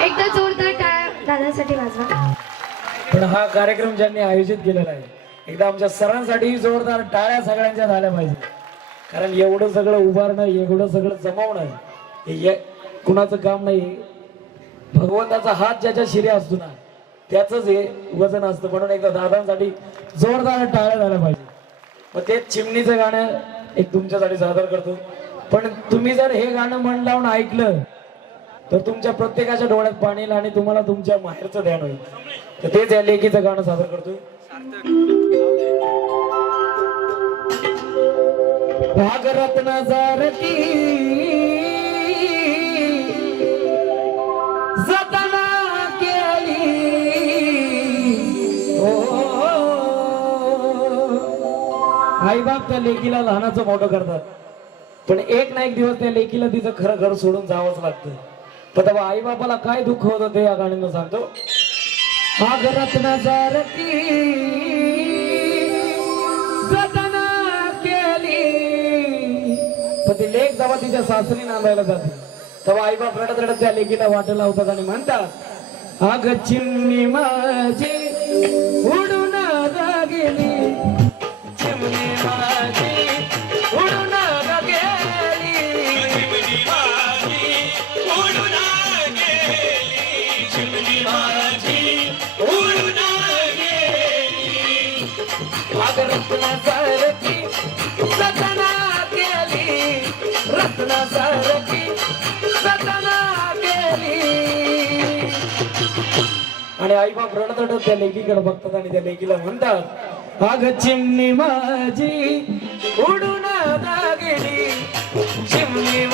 एकदा जोरदार टाळ्या दादासाठी वाजवा. पण हा कार्यक्रम ज्यांनी आयोजित केलेला आहे एकदा आमच्या सरांसाठी जोरदार टाळ्या सगळ्यांच्या झाल्या पाहिजे. कारण एवढं सगळं उभारणं एवढं सगळं जमवणं हे ये- कुणाचं काम नाही. भगवंताचा हात ज्याच्या शिरे असतो ना त्याचंच हे वजन असतं. म्हणून एकदा दादांसाठी जोरदार टाळ्या झाल्या पाहिजे. मग ते चिमणीचं गाणं एक तुमच्यासाठी सादर करतो. पण तुम्ही जर हे गाणं मन लावून ऐकलं तर तुमच्या प्रत्येकाच्या डोळ्यात पाणी येईल आणि तुम्हाला तुमच्या माहेरचं ध्यान होईल. तर तेच या लेखीचं गाणं सादर करतो भागरत्न जारती जतना केली हो आई बाप त्या लेकीला लहानाचं मोठं करतात. पण एक ना एक दिवस त्या लेकीला तिचं खरं घर सोडून जावंच लागतं. तर तेव्हा आई बापाला काय दुःख होतं ते या गाण्यानं सांगतो. आग जारती जतना केली. पण ती लेख जेव्हा तिच्या सासरी नांदायला जाते तेव्हा आई बाप रडत रडत त्या लेखीला वाट लावतात आणि म्हणतात अग चिमणी माझी आणि आई बाप रडत रडत त्या लेकीकडे बघतात आणि त्या लेकीला म्हणतात अग चिमणी माझी उडून ग गेली चिमणी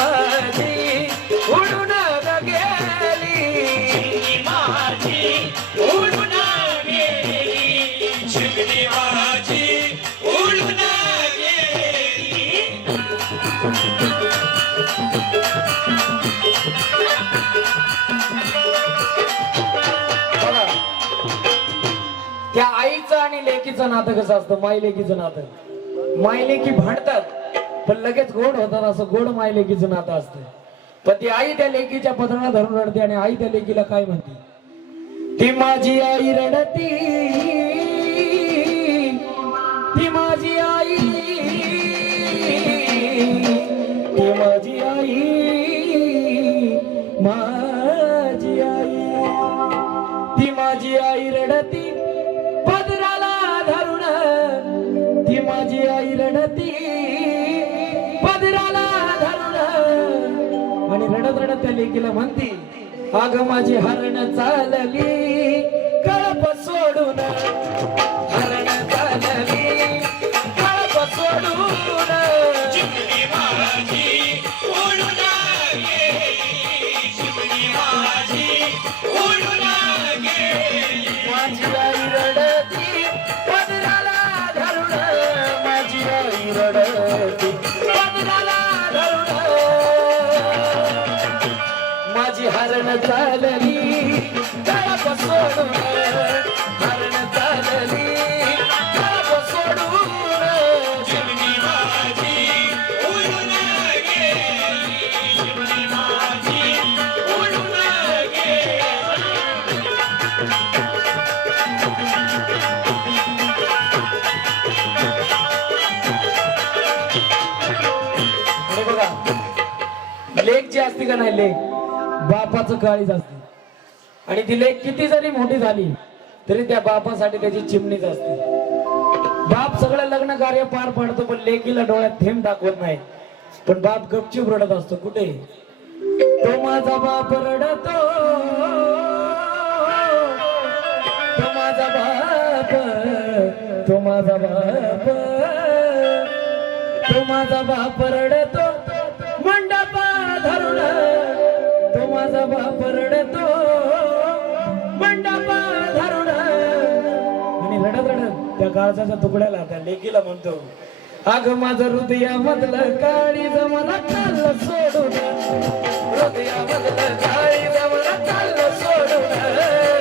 त्या आईचं आणि लेकीचं नातं कसं असतं? माय लेकीचं नातं. माय लेकी भांडतात पण लगेच गोड होतात असं गोड माय लेकीचं नातं असतं. पण ती आई त्या लेकीच्या पदराला धरून रडते आणि आई त्या लेकीला काय म्हणते? ती माझी आई रडती ती माझी आई रडत रडत त्या लेकीला म्हणती अग माझी हरण चालली कळप सोडून. हरण चालली कळप सोडून. माझी असती का नाही लेख? बापाचं काळीच असते आणि ती लेख किती जरी मोठी झाली तरी त्या बापासाठी त्याची चिमणीच असते बाप सगळं लग्न कार्य पार पाडतो पण लेकीला डोळ्यात थेंब दाखवत नाही. पण बाप गपचूप रडत असतो. कुठे? तो माझा बाप रडतो. तो माझा बाप तो माझा बाप तो माझा बाप रडतो. धरून तो माझा बाप रडतो. मंडपा धरून. आणि रडत रडत त्या काळजाच्या तुकड्याला त्या लेकीला म्हणतो अग माझं हृदयामधलं काळी जमला चाललं सोडून. हृदयामधलं काळी जमला चाललं सोडून.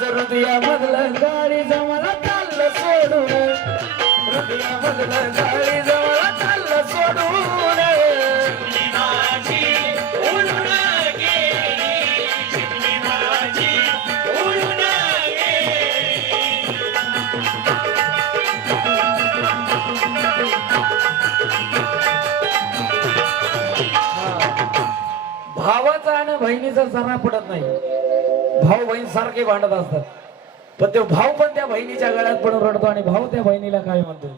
माझं हृदयामधलं गाडी जमाला चाललं सोडून. हृदयामधलं गाडी जमाला चाललं सोडून. भावाचा आणि बहिणीचा जरा पडत नाही. भाऊ बहीण सारखे भांडत असतात. पण तो भाऊ पण त्या बहिणीच्या गळ्यात पडून रडतो आणि भाऊ त्या बहिणीला काय म्हणतो?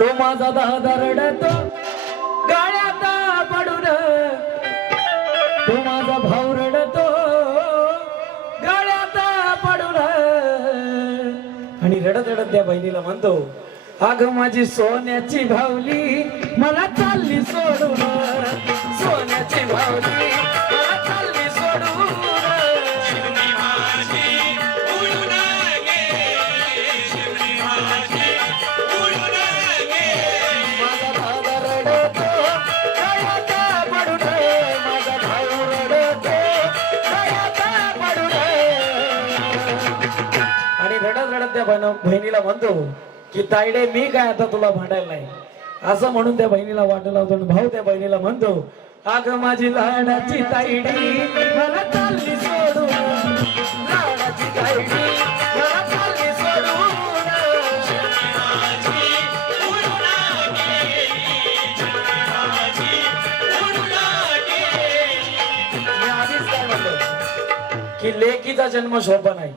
तो माझा दादा रडतो गाळ्यात पडून. तो माझा भाऊ रडतो गाळ्यात पडून. आणि रडत रडत त्या बहिणीला म्हणतो अग माझी सोन्याची भावली त्या बहिणीला म्हणतो की ताईडे मी काय आता तुला भांडायला नाही. असं म्हणून त्या बहिणीला वाटलं लावतो आणि भाऊ त्या बहिणीला म्हणतो अग माझी लाडाची ताईडी मला चालली सोडून. लाडाची ताईडी मला चालली सोडून. की लेकीचा जन्म शोभा नाही.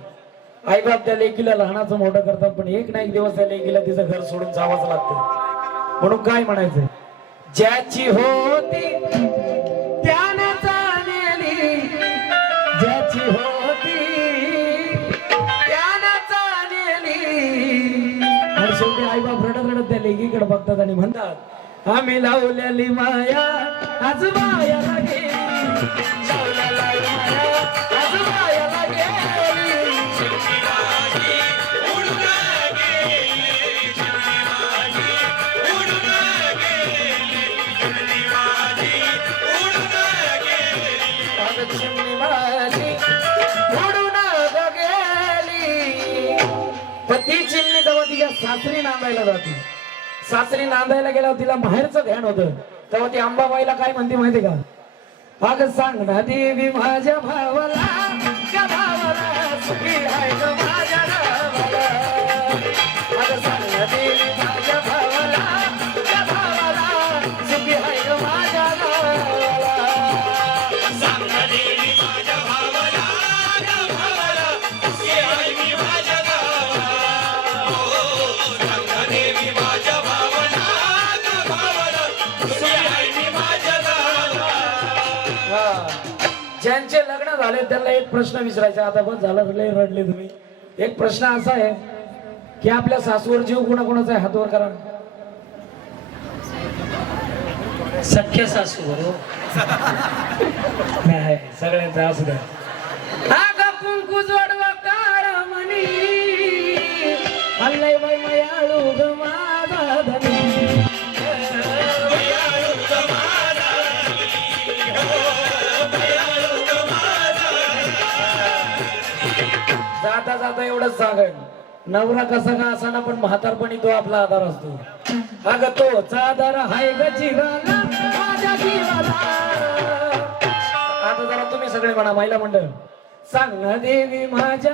आईबाप त्या लेकीला लहानाचं मोठं करतात पण एक ना एक दिवस त्या लेकीला तिचं घर सोडून जावंच लागतं. म्हणून काय म्हणायचं? ज्याची होती त्यानं जाणली. ज्याची होती त्यानं जाणली. आणि शेवटी आई बाप रडत रडत त्या लेकीकडे बघतात आणि म्हणतात आम्ही लावलेली माया आज माया लागेल पण ती चिमणी जेव्हा तिच्या सासरी नांदायला जाते सासरी नांदायला गेल्यावर तिला बाहेरचं ध्यान होतं. तेव्हा ती अंबाबाईला काय म्हणते माहिती का? अग सांग ना देवी माझ्या भावाला भावाला सुखी आहे ज्यांचे लग्न झाले त्यांना एक प्रश्न विचारायचा आता बस झालं लय रडले तुम्ही. एक प्रश्न असा आहे की आपल्या सासूवर जीव कोणाकोणाचा आहे? हातवर करा. सख्य सासू नाही सगळ्यांचा असू द्या. कुंकू जोडवा काळा मणी जाता जाता एवढंच सांगेन नवरा कसा का असाना पण म्हातारपणी तो आपला आधार असतो. अगं तोच आधार हाय ग जीवाला माझ्या जीवाला. आता जरा तुम्ही सगळे म्हणा महिला मंडळ. सांग ना देवी माझ्या.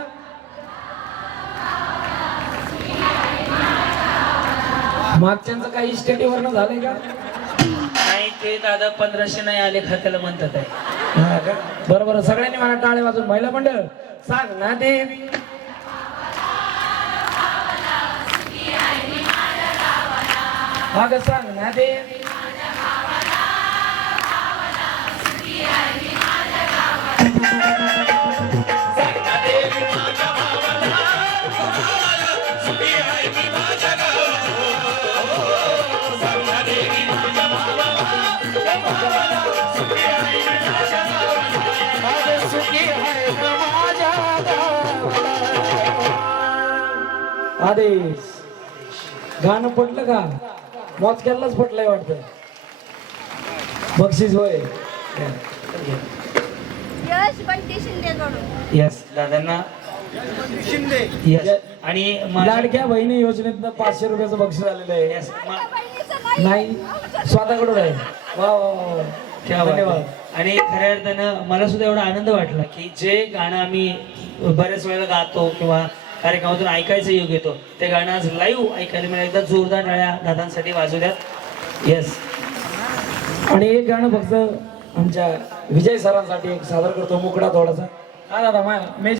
मागच्यांचं काही स्टेटीवरनं झालंय का? नाही ते दादा पंधराशे नाही आले खात्याला म्हणतात आहे. हा बरं बरं सगळ्यांनी मला टाळे वाजून महिला मंडळ सांग ना ते अगं सांग ना ते Thank you. आदेश. गाणं पडलं का? मोजक्यालाच पटलंय वाटतं. बक्षीस होय. यस. दादांना. यस. आणि लाडक्या बहिणी योजनेतनं पाचशे रुपयाचं बक्षीस आलेलं आहे. बहिणीचं नाही. स्वतःकडून आहे. वा वा धन्यवाद. आणि खऱ्या अर्थानं मला सुद्धा एवढा आनंद वाटला की जे गाणं आम्ही बऱ्याच वेळेला गातो किंवा कार्यक्रमातून ऐकायचं योग येतो. ते गाणं आज लाईव्ह ऐकायला मिळालं. एकदा जोरदार टाळ्या दादांसाठी वाजू द्यात. येस आणि एक गाणं फक्त आमच्या विजय सरांसाठी एक सादर करतो मुकडा थोडासा हा दादा मा